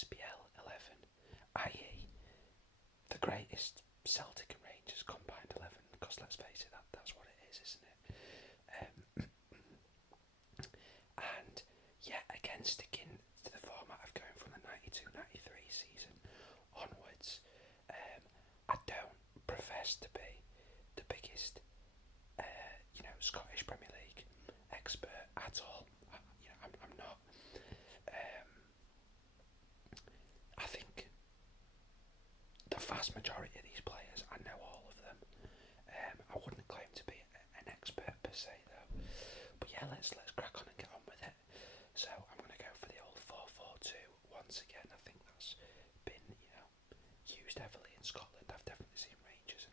SPL 11, i.e. the greatest Celtic and Rangers combined 11, because let's face it, that's what it is, isn't it? And yeah, again, sticking to the format of going from the 92-93 season onwards, I don't profess to be the biggest, Scottish Premier League expert at all. I'm not. I think the vast majority of these players, I know all of them. I wouldn't claim to be an expert per se, though. But yeah, let's crack on and get on with it. So I'm going to go for the old 4-4-2 once again. I think that's been, used heavily in Scotland. I've definitely seen Rangers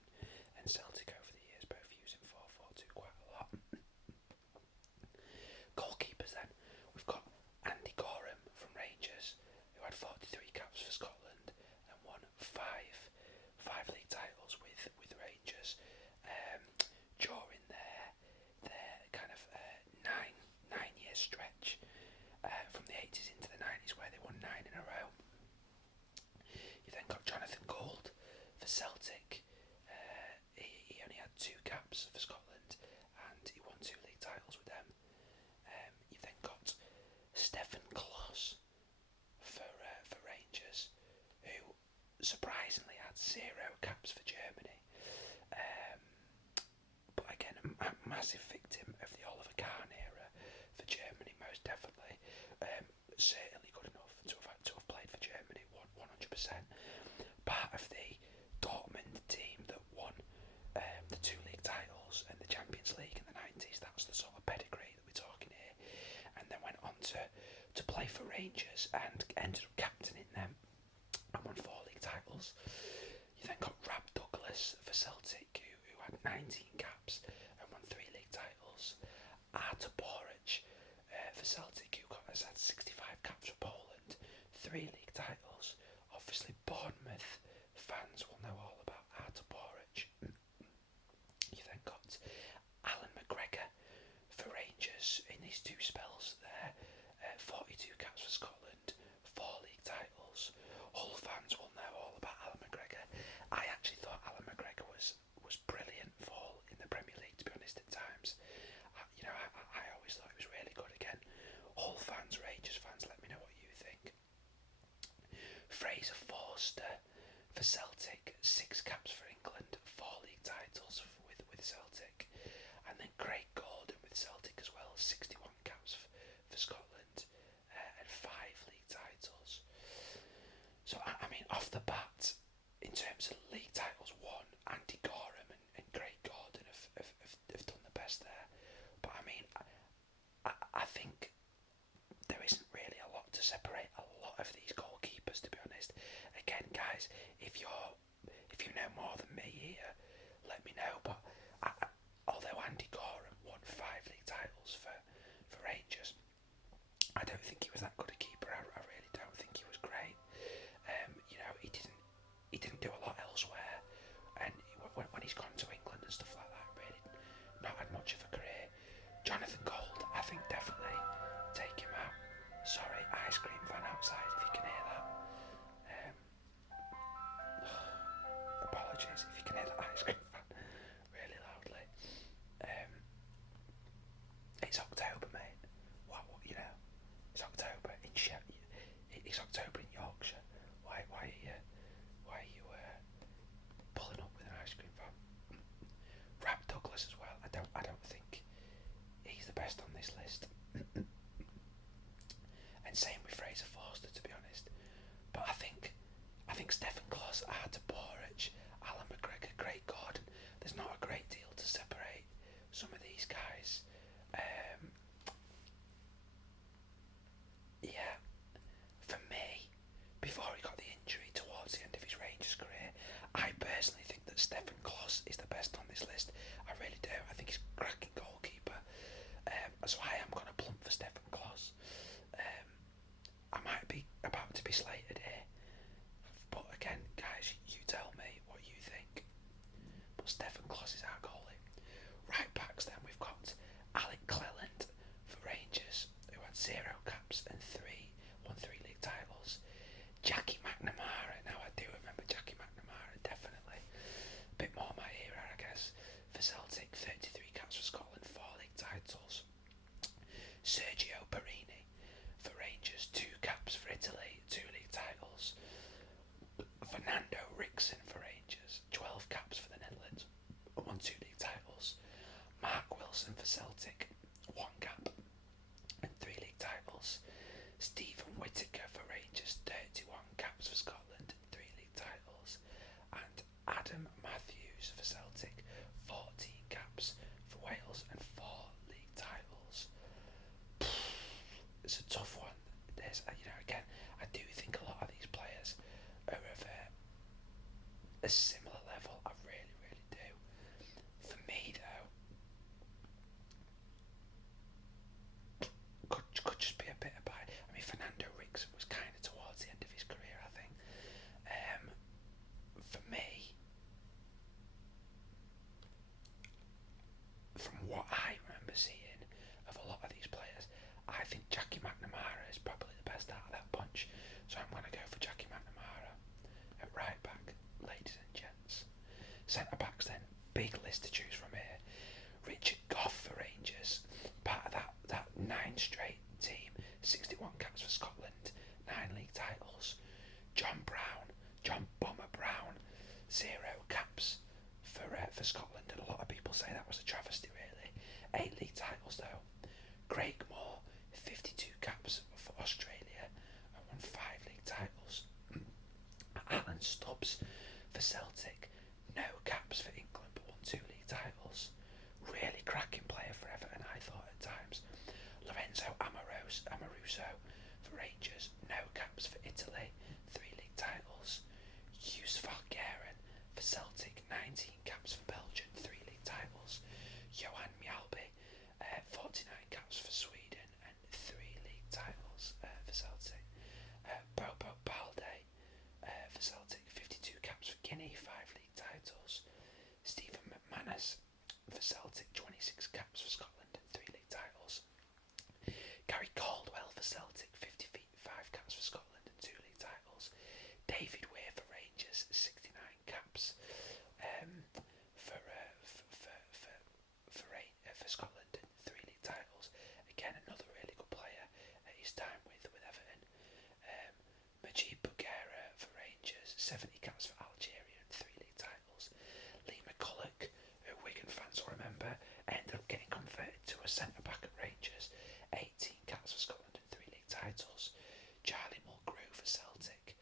and Celtic over the years both using 4-4-2 quite a lot. Goalkeepers then, we've got Andy Gorham from Rangers, who had 43 caps for Scotland and won five league titles with Rangers during their kind of nine-year stretch from the 80s into the 90s, where they won 9 in a row. You then got Jonathan Gould for Celtic. He only had 2 caps for Scotland and he won 2 league titles with them. You then got Stefan Klos for Rangers, who surprisingly had 0 caps for Germany. But again, a massive victim of the Oliver Kahn era for Germany, most definitely. Certainly good enough to have played for Germany, 100%. Part of the Dortmund team that won the 2 league titles and the Champions League in the 90s. That's the sort of pedigree that we're talking here. And then went on to play for Rangers and ended up captaining them and won 4 league titles. You then got Rab Douglas for Celtic, who had 19 caps and won 3 league titles. Artur Boruc for Celtic, who has had 65 caps for Poland, 3 league titles. Obviously Bournemouth fans will know all about Artur Boruc. You then got Alan McGregor for Rangers in these 2 spells there, 42 caps for Scotland, 4 league titles. Hull fans will know all about Alan McGregor. I actually thought Alan McGregor was brilliant for Hull in the Premier League, to be honest, at times. I always thought he was really good. Again, Hull fans, Rangers fans, let me know what you think. Fraser Forster for Celtic, 6 caps for England, 4 league titles with Celtic. And then Craig Gordon with Celtic as well, 61 caps for Scotland and 5 league titles. So, I mean, off the bat, in terms of league titles won, Andy Gorham and Craig Gordon have done the best there. But I mean, I think there isn't really a lot to separate a lot of these goalkeepers, to be honest. Again, guys, if you know more than me here, let me know. But although Andy Gorham won 5 league titles for Rangers, I don't think he was that good a keeper. I really don't think he was great. He didn't do a lot elsewhere, and when he's gone to England and stuff like that, really not had much of a career. Jonathan Gould, I think definitely take him out. Sorry, ice cream van outside if you can hear that. Apologies if you can hear the ice cream van really loudly. It's October, mate. What it's October in it's October in Yorkshire. Why are you pulling up with an ice cream van? Rab Douglas as well. I don't think he's the best on this list. And same with Fraser Forster, to be honest. But I think Stefan Klos, Artur Boruc, Alan McGregor, Craig Gordon, there's not a great deal to separate some of these guys. Yeah, for me, before he got the injury towards the end of his Rangers career, I personally think that Stefan Klos is the best on this list. I really do. I think he's a cracking goalkeeper. So I am going to plump for Stefan Klos. Jackie McNamara. Now I do remember Jackie McNamara, definitely. A bit more my era, I guess. For Celtic, 33 caps for Scotland, 4 league titles. Sergio Perini for Rangers, 2 caps for Italy, 2 league titles. Fernando Rickson for Rangers, 12 caps for the Netherlands, 2 league titles. Mark Wilson for Celtic, 1 cap and 3 league titles. Stephen Whittaker for Rangers, 31 caps for Scotland, 3 league titles. And Adam Matthews for Celtic, 14 caps for Wales and 4 league titles. It's a tough one. There's, again, I do think a lot of these players are of a similar level. I really, really do. For me, though, could just be a bit of bias. I mean, Fernando Rickson was kind of towards the end of his career, I think. For me, from what I remember seeing of a lot of these players, I think Jackie McNamara is probably the best out of that bunch. So I'm going to go for Jackie McNamara at right back, ladies and gents. Centre backs then, big list to choose from here. Richard Gough for Rangers, part of that 9 straight team, 61 caps for Scotland, 9 league titles. John Bomber Brown, 0 caps for Scotland, and a lot of people say that was a travesty really. 8 league titles though. Craig Moore, 52 caps for Australia and won 5 league titles. Alan Stubbs for Celtic, no caps for England but won 2 league titles. Really cracking player for Everton, I thought at times. Lorenzo Amoruso for Rangers, no caps for Italy, 3 league titles. Hughes Valgaeren for Celtic, 19 caps for Belgium, 3 league titles. Johan Mjalby, 49 caps for Sweden and 3 league titles for Celtic. Bobo Balde for Celtic, 52 caps for Guinea, 5 league titles. Stephen McManus for Celtic, 26 caps for Scotland and 3 league titles. Gary Caldwell for Celtic, 55 caps for Scotland and 2 league titles. David Weir for Rangers, 69 caps for Scotland and 3 league titles. Again, another really good player at his time with Everton. Majid Bugera for Rangers, 70 caps for Algeria and 3 league titles. Lee McCulloch, who Wigan fans will remember, ended up getting converted to a centre back at Rangers, 18 caps for Scotland and 3 league titles. Charlie Mulgrew for Celtic,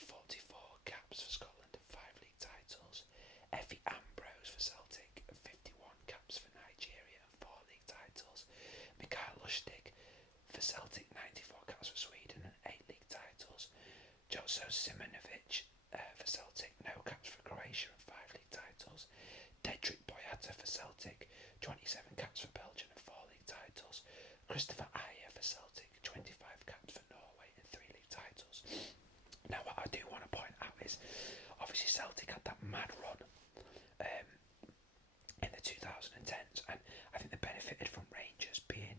44 caps for Scotland and 5 league titles. Effie Ambrose for Celtic, 51 caps for Nigeria and 4 league titles. Mikael Lustig for Celtic, 94 caps for Sweden and 8 league titles. Jozo Simonovic for Celtic, no caps for Croatia and 5 league titles. Dedrick Boyata for Celtic, 27 caps for Belgium and 4 league titles. Christopher Ayer for Celtic, 25 caps for Norway and 3 league titles. Now what I do want to point out is, obviously Celtic had that mad run in the 2010s, and I think they benefited from Rangers being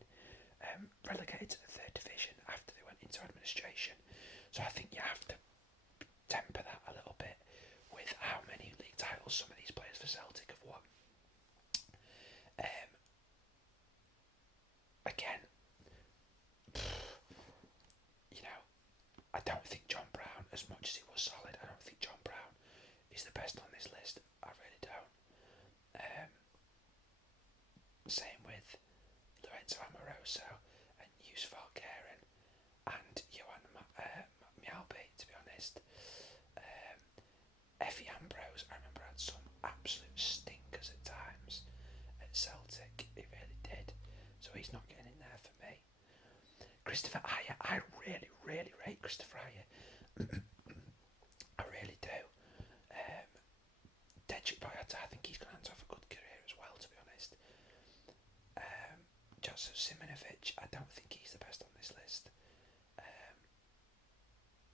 relegated to the 3rd division after they went into administration. So I think you have to temper that a little bit with how many league titles some of these players for Celtic have won. Again, I don't think John Brown, as much as he was solid, I don't think John Brown is the best on this list. I really don't. Same with Lorenzo Amoroso and Hughes Valgaeren and Johan Mjalby, to be honest. Effie Ambrose, I remember, had some absolute stinkers at times at Celtic. He really did. So he's not getting in there for me. Christopher Ayer, I really, really rate Christopher Ayer. I really do. Dedrick Boyata, I think he's going to have a good career as well, to be honest. Joseph Simonovic, I don't think he's the best on this list.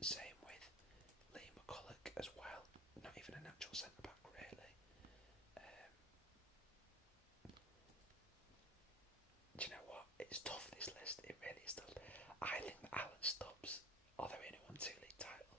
Same with Lee McCulloch as well. Not even a natural centre-back, really. Do you know what? It's tough, this list. It really is tough. I think that Alan Stubbs, although he only won 2 league titles,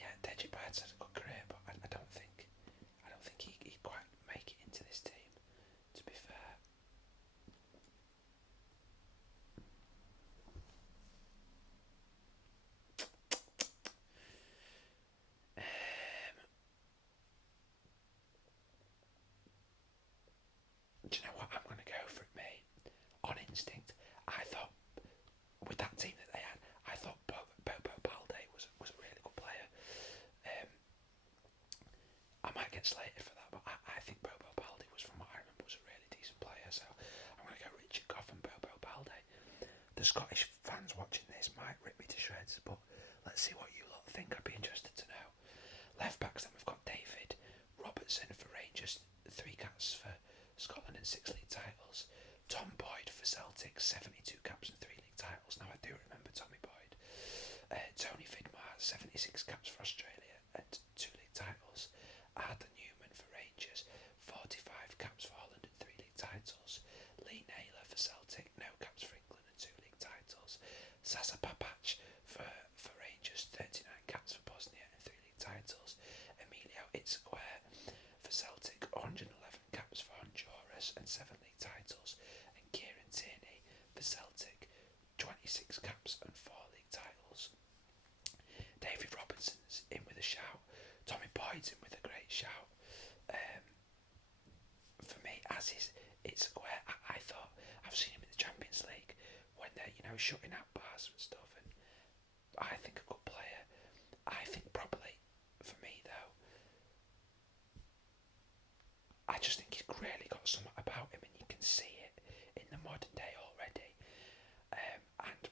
Yeah, Deji Bird's had a good career, but I don't think he'd quite make it into this team. To be fair. Do you know what? I'm going to go for it, mate. On instinct, I thought with that team that they had, I thought Bobo Balde was a really good player. I might get slated for that, but I think Bobo Balde was, from what I remember, was a really decent player. So I'm going to go Richard Goff and Bobo Balde. The Scottish fans watching this might rip me to shreds, but let's see what you lot think. I'd be interested to know. Left backs, then we've got David Robertson for Rangers, 3 caps for Scotland and 6 league titles. Tom Boyd for Celtic, 72 caps and 3 league titles. Now I do remember Tommy Boyd. Tony Fidmar, 76 caps for Australia and 2 league titles. Arthur Newman for Rangers, 45 caps for Holland and 3 league titles. Lee Naylor for Celtic, no caps for England and 2 league titles. Sasa Papac for Rangers, 39 caps for Bosnia and 3 league titles. Emilio Itzquare for Celtic, 111 caps for Honduras and 7 league titles. And Kieran Tierney for Celtic, 26 caps and 4 league titles. David Robinson's in with a shout. Tommy Boyd's in with a great shout. For me, as is Itzquare, I thought I've seen him in the Champions League when they're shutting out bars and stuff, and I think a good player. I think probably for me though, I just think he's really got something about him, and you can see it in the modern day already. And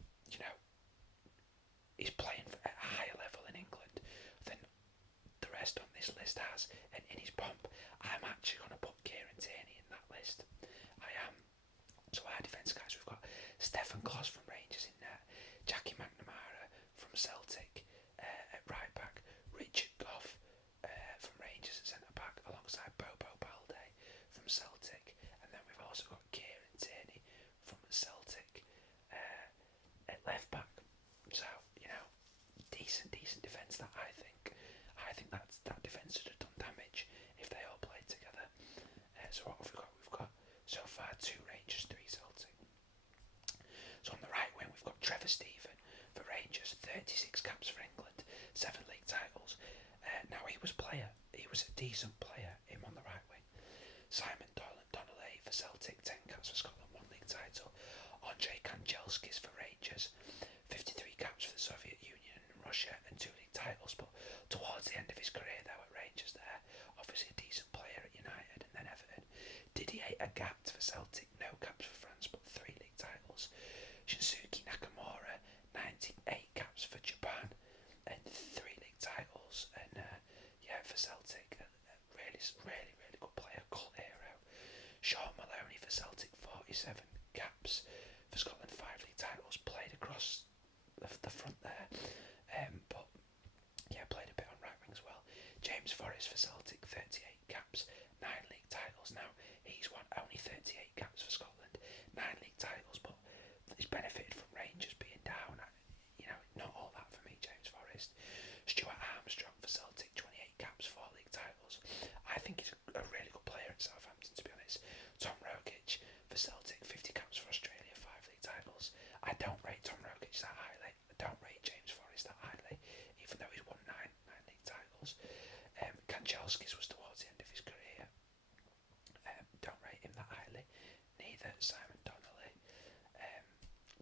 he's playing at a higher level in England than the rest on this list has. And in his pomp, I'm actually going to put Kieran Tierney in that list. I am. So our defence guys, we've got Stefan Kloss from Rangers in net, Jackie McNamara from Celtic at right back, Richard Goff from Rangers at centre back, alongside Bobo Balde from Celtic, and then we've also got Kieran Tierney from Celtic at left back. So decent defence that I think. I think that defence would have done damage if they all played together. So what have we got? We've got so far 2 Rangers, 3 Celtic. So on the right wing we've got Trevor Stephen for Rangers, 36 caps for England, 7 league titles. Now he was a decent player, him on the right wing. Simon Donnelly for Celtic, 10 caps for Scotland, 1 league title. Andrei Kanjelskis for Rangers, 53 caps for the Soviet Union and Russia and 2 league titles, but towards the end of his career there at Rangers there, obviously a decent player at United and then Everton. Didier Agat for Celtic, no caps for France but 3 league titles. Shinsuke Nakamura, 98 caps for Japan and 3 league titles, and for Celtic, really good player, cult hero. Sean Maloney for Celtic, 47 caps for Scotland, 5 league titles, played across the front there, but played a bit on right wing as well. James Forrest for Celtic, 38 caps, 9 league titles. Now he's won only 38 caps for Scotland, 9 league titles, but he's benefited from Rangers being down. Not all that for me, James Forrest. Stuart Armstrong for Celtic, 28 caps, 4 league titles. I think he's a really good player at Southampton, to be honest. Tom Rogic for Celtic, 50 caps for Australia, 5 league titles. I don't rate Tom Rogic that highly. I don't rate James Forrest that highly, even though he's won 9 league titles. Kanjelskis was towards the end of his career. Don't rate him that highly. Neither Simon Donnelly.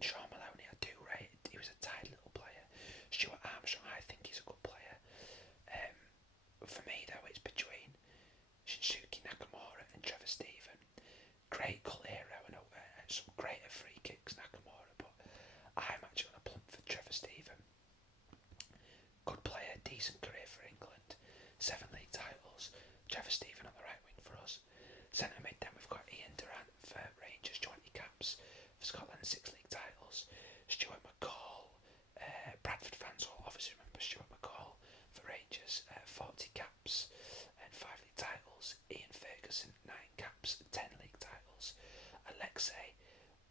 Sean Maloney I do rate. He was a tight little player. Stuart Armstrong I think he's a good player. For me though, it's between Shinsuke Nakamura and Trevor Stephen. Great goal hero and some greater free kicks, Nakamura, but I'm actually going to plump for Trevor Stephen. Good player, decent career for England, 7 league titles. Trevor Stephen on the right wing for us. Centre mid then we've got Ian Durrant for Rangers, 20 caps for Scotland, 6 league titles. Stuart McCall, Bradford fans will obviously remember Stuart McCall for Rangers, 40 caps and 5 league titles. Ian Ferguson, 9 caps and 10 league titles. Alexei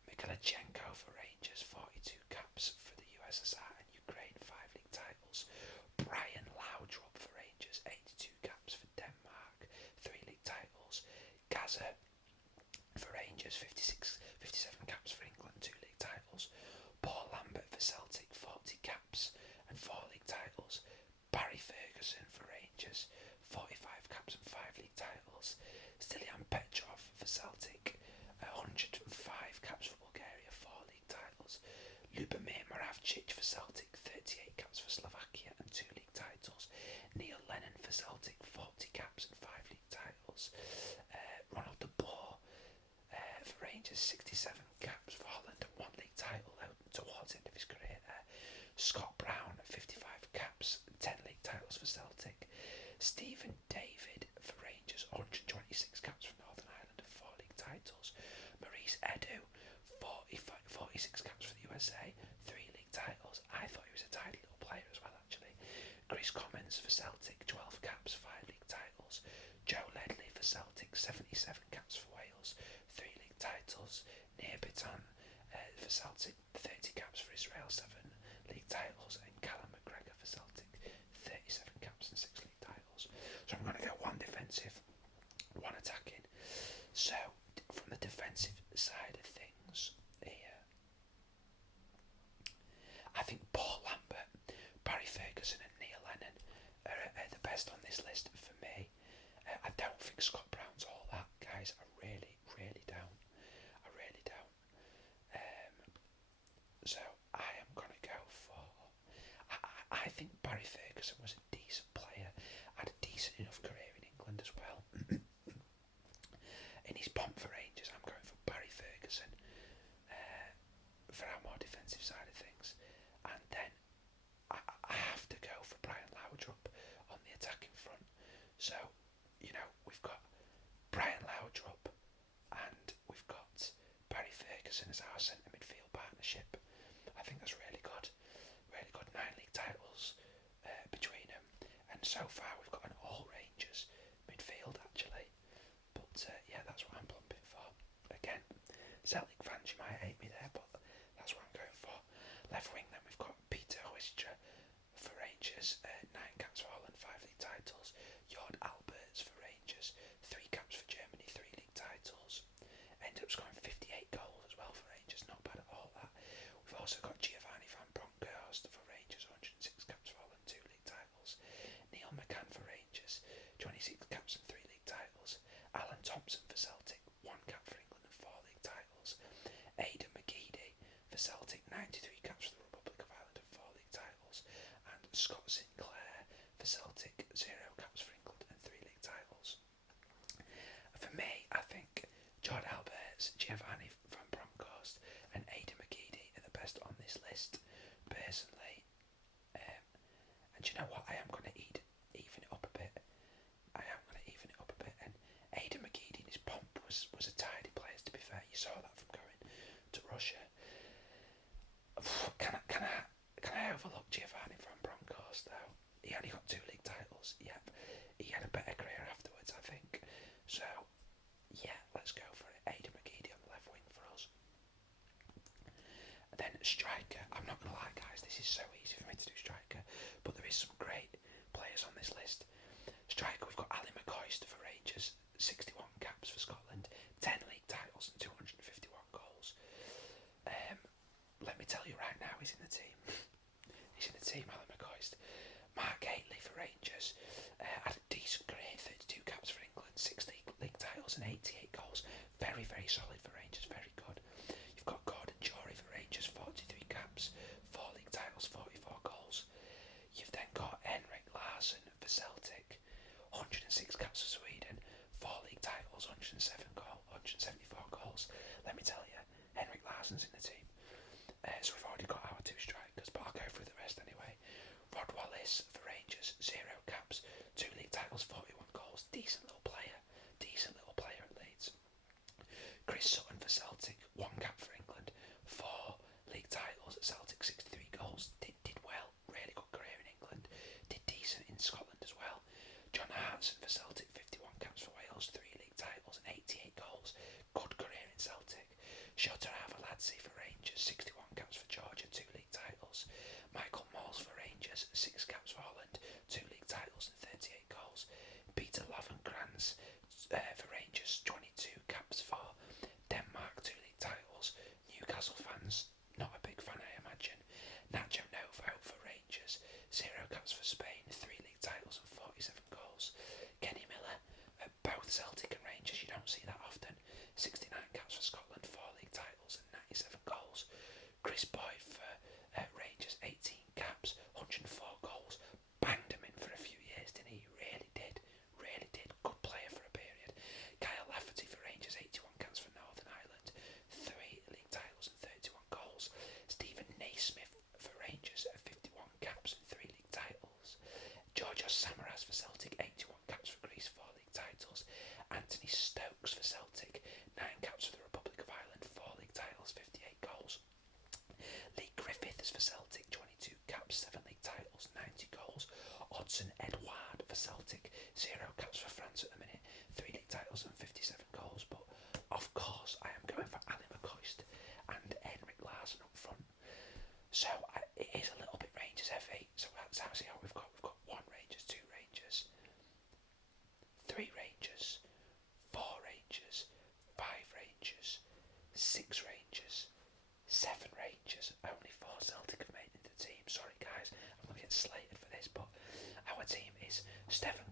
Mikhailchenko for Rangers, 42 caps for the USSR and Ukraine, 5 league titles. Brian Lau Rangers, 57 caps for England, 2 league titles. Paul Lambert for Celtic, 40 caps and 4 league titles. Barry Ferguson for Rangers, 45 caps and 5 league titles. Stilian Petrov for Celtic, 105 caps for Bulgaria, 4 league titles. Lubomir Moravcic for Celtic, 38 caps for Slovakia and 2 league titles. Neil Lennon for Celtic, 40 caps and 5 league titles. Ronald de Boer for Rangers, 67 caps for Holland and 1 league title towards the end of his career there. Scott Brown, 55 caps and 10 league titles for Celtic. Stephen David for Rangers, 126 caps for Northern Ireland and 4 league titles. Maurice Edu, 46 caps for the USA, 3 league titles. I thought he was a tidy little player as well, actually. Chris Commons for Celtic, 12 caps, 5 league titles. Joe Ledley for Celtic, 77 caps for Wales, 3 league titles. Nir Biton for Celtic, 30 caps for Israel, 7 league titles. And Callum McGregor for Celtic, 37 caps and 6 league titles. So I'm going to go 1 defensive, 1 attacking. So from the defensive side of things here, I think Paul Lambert, Barry Ferguson and Neil Lennon are the best on this list for me. I don't think Scott Brown's all that, guys. I really, really don't. I really don't. So I am going to go for... I think Barry Ferguson was a decent player, had a decent enough career in England as well. In his pomp for Rangers, I'm going for Barry Ferguson for our more defensive side of things. And then I have to go for Brian Laudrup on the attacking front. So, you know, we've got Brian Laudrup and we've got Barry Ferguson as our centre midfield partnership. I think that's really good. Really good. 9 league titles between them. And so far we've got an all Rangers midfield, actually. But yeah, that's what I'm plumping for. Again, Celtic fans, you might hate me there, but that's what I'm going for. Left wing, then we've got Peter Huistra for Rangers, 9 caps for Holland, 5 league titles. Jord Alberts for Rangers, 3 caps for Germany, 3 league titles. Ended up scoring 58 goals as well for Rangers, not bad at all that. We've also got Giovanni van Bronckhorst for Rangers, 106 caps for Holland, 2 league titles. Neil McCann for Rangers, 26 caps and 3 league titles. Alan Thompson for Celtic, 1 cap for England and 4 league titles. Aidan McGeady for Celtic, 93 caps for the Republic of Ireland and 4 league titles. And Scott Sinclair for Celtic, 0 caps for England and 3 league titles. For me, I think Jord Alberts, Giovanni van Bronckhorst and Aidan McGeady are the best on this list, personally. And you know what, I am going to even it up a bit. And Aidan McGeady in his pomp was a tidy player, to be fair. You saw that from going to Russia. Can I overlook Giovanni van Bronckhorst though? He only got 2 league titles. Yep, he had a better career afterwards, I think. So yeah, let's go for it. Aidan McGeady on the left wing for us. And then striker. I'm not gonna lie, guys. This is so easy for me to do striker, but there is some great players on this list. Striker, we've got Ali McCoist for Rangers, 61 caps for Scotland, 10 league titles and 251 goals. Let me tell you right now, he's in the team. He's in the team, Ali McCoist. Mark Gately for Rangers, had a decent career, 32 caps for England, 6 league titles and 88 goals. Very, very solid for Rangers, very good. You've got Gordon Jory for Rangers, 43 caps, 4 league titles, 44 goals. You've then got Henrik Larsson for Celtic, 106 caps for Sweden, 4 league titles, 174 goals. Let me tell you, Henrik Larsson's in the team. So we've already got our 2 strikers, but I'll go through the rest anyway. Rod Wallace for Rangers, 0 caps, 2 league titles, 41 goals. Decent little player at Leeds. Chris Sutton for Celtic, 1 cap for England, 4 league titles at Celtic, 63 goals. Did well, really good career in England. Did decent in Scotland as well. John Hartson for Celtic, 51 caps for Wales, 3 league titles and 88 goals. Good career in Celtic. Shota Arveladze for Rangers, 61 caps for Georgia, 2 league titles. Michael Mols for Rangers, 6 caps for Holland, 2 league titles and 38 goals. Peter Lovenkrantz for Rangers, 22 caps for Denmark, caps for Spain, 3 league titles and 47 goals. Kenny Miller at both Celtic and Rangers, you don't see that often. 69 caps for Scotland, 4 league titles and 97 goals. Chris Boyd for Rangers, 18 caps, 104 goals. Banged him in for a few years, didn't he? Really did. Good player for a period. Kyle Lafferty for Rangers, 81 caps for Northern Ireland, 3 league titles and 31 goals. Stephen Naismith for Rangers, 51 caps and 3 league titles. Georgios Samaras for Celtic, 81 caps for Greece, 4 league titles. Anthony Stokes for Celtic, 9 caps for the Republic of Ireland, 4 league titles, 58 goals. Lee Griffiths for Celtic, 22 caps, 7 league titles, 90 goals. Hudson Edouard for Celtic, 0 caps for France at the minute, 3 league titles and 57 goals. But of course I am going for Ali McCoist and Henrik Larsson up front. So it is a little bit Rangers heavy. So that's actually how we've got 1 Rangers, 2 Rangers, 3 Rangers, 4 Rangers, 5 Rangers, 6 Rangers, 7 Rangers. Only 4 Celtic have made into the team. Sorry guys, I'm going to get slated for this, but our team is Stephen